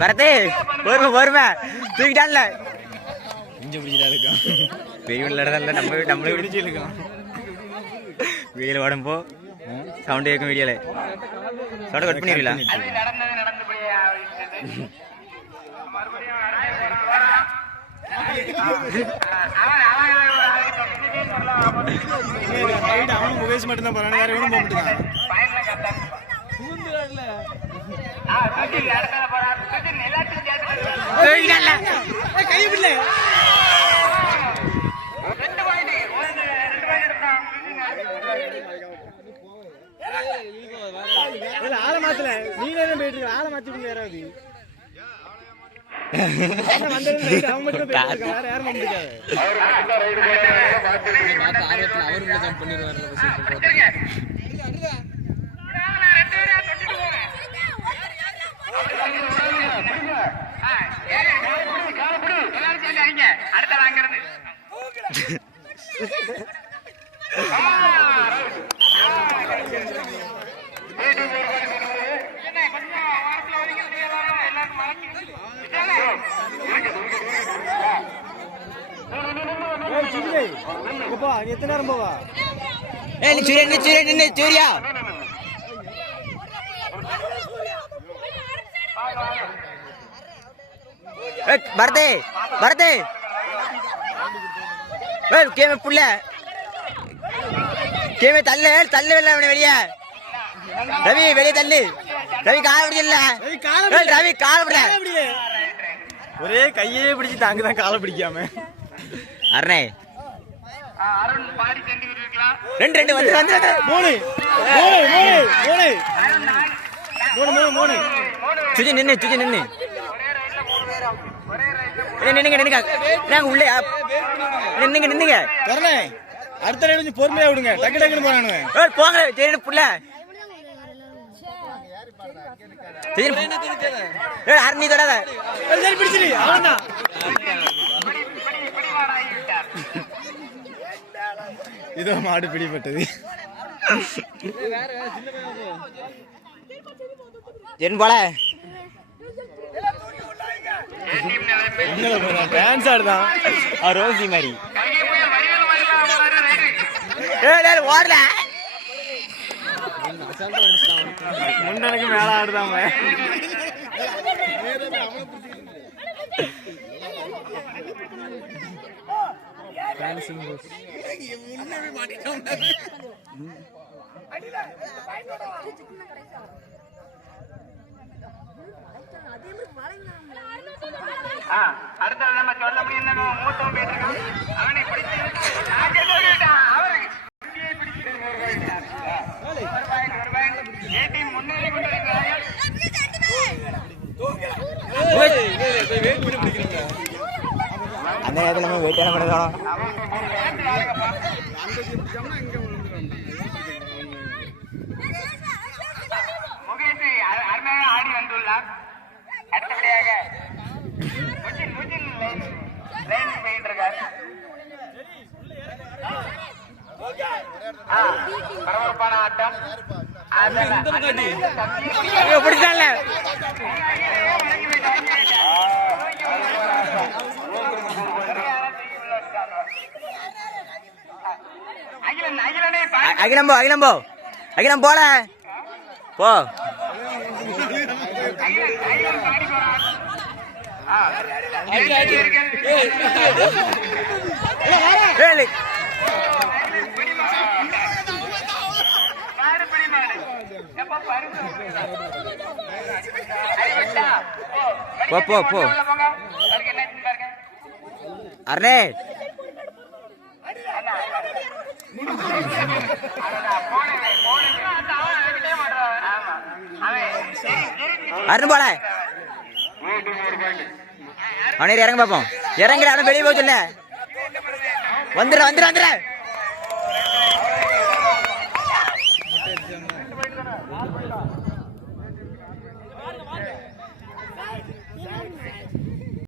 வரதே பொறுமை பொறுமை தூக்கிட்டான்ல இஞ்சி பிடிச்சிட்டா இருக்கும் பெரிய விளையாடல நம்மளே பிடிச்சி இருக்கும் வீடியோல ஓடும்போ சவுண்ட் கேட்கும் வீடியோல சவுண்ட் கட் பண்ணிடுவீங்களா அவனும் முகேஷ் மட்டும் தான் போறான் வேற எவனும் போக மாட்டான் ஆளை மாத்தல நீங்க என்ன போயிட்டு இருக்க ஆளை மாத்தி விடுங்க யாராவது அவன் மட்டும் வேற யாரும் முடியாது அவரு ஜம்ப் பண்ணிடுவாரு அடுத்த வாங்கிறது எத்தனை நேரம் போவா சூர்யா பரதே பரதே கேமே புள்ள கேமே தள்ளு தள்ளு வெளியே ரவி வெளியே தள்ளு ரவி கால பிடிக்கல ரவி கால பிடில ஒரே கையே பிடிச்சி தாங்குதான் காலை பிடிக்காம அரணே ரெண்டு ரெண்டு வந்து வந்து மூணு மூணு மூணு மூணு மூணு மூணு சுஜி நின்னு நின்னுங்க நாங்க உள்ளே நின்னுங்க தரணே அடுத்த கொஞ்சம் பொறுமையா விடுங்க டக்கு டக்குன்னு போறானுங்க போங்க சரி புள்ள அரணி தொடாத சரி பிடிச்சிரு அவன்தான் இதோ மாடு பிடிப்பட்டது என் போல டான்ஸ் ஆடுதான் ரோசி மாதிரி ஓடல முண்டனுக்கு மேல ஆடுதான் அடுத்த நம்ம சொல்ல முடியும் மூத்தம் போயிட்டு இருக்கான் அவனை முன்னேறி கொண்டிருக்கிறார்கள் அந்த நேரத்தில் நம்ம வெயிட் என்ன பண்ணுறோம் முகேஷ் அருமையாக ஆடி வந்துள்ளார் அடுத்தபடியாக போயிட்டு இருக்கார் பரபரப்பான ஆட்டம் பிடிச்சால அகிலம் போல போ போ அரணே அருண் போல அவனே இறங்க பாப்போம் இறங்குற அவன் வெளியே போக சொல்ல வந்துடுற